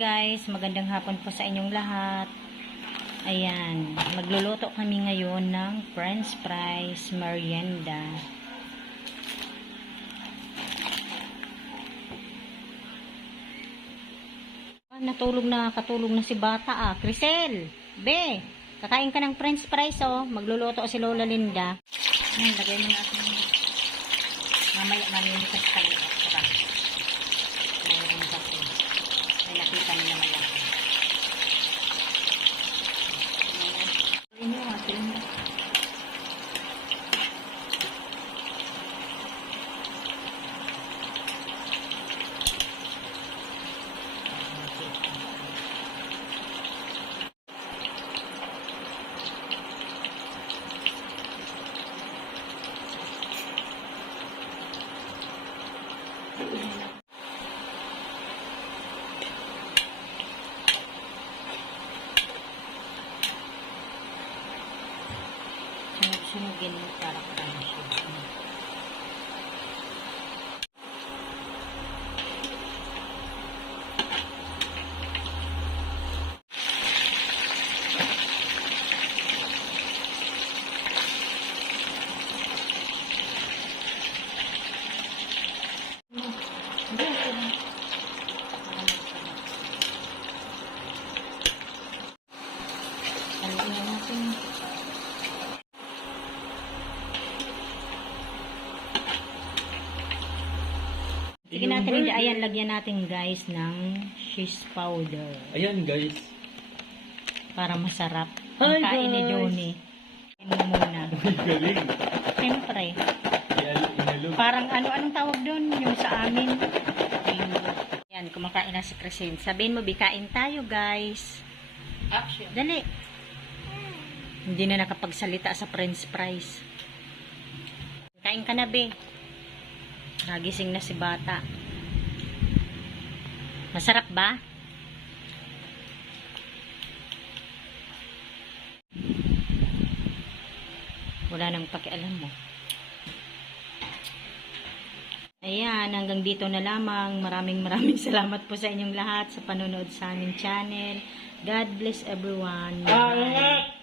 Guys, magandang hapon po sa inyong lahat. Ayan, magluluto kami ngayon ng french fries merienda. Katulog na si bata Crisel, be, kakain ka ng french fries magluluto si Lola Linda. Lagay mo natin. Mamaya malilipas ka rin. Mayroon kasi. May nakita nila malaki. Inyo atin. Sunugin mo para siya. Sige natin, ayan, lagyan natin guys ng cheese powder. Ayan guys. Para masarap. Ang kain ni Johnny. Kain mo muna. Galing. Siyempre. Inalog. Parang anong tawag doon? Yung sa amin. Ayan, kumakain na si Crisel. Sabihin mo, bikain tayo guys. Action. Dali. Hindi na nakapagsalita sa french fries. Kain ka na, be. Nagising na si bata. Masarap ba? Wala nang pakialam mo. Ayan, hanggang dito na lamang. Maraming salamat po sa inyong lahat sa panonood sa aming channel. God bless everyone. Bye.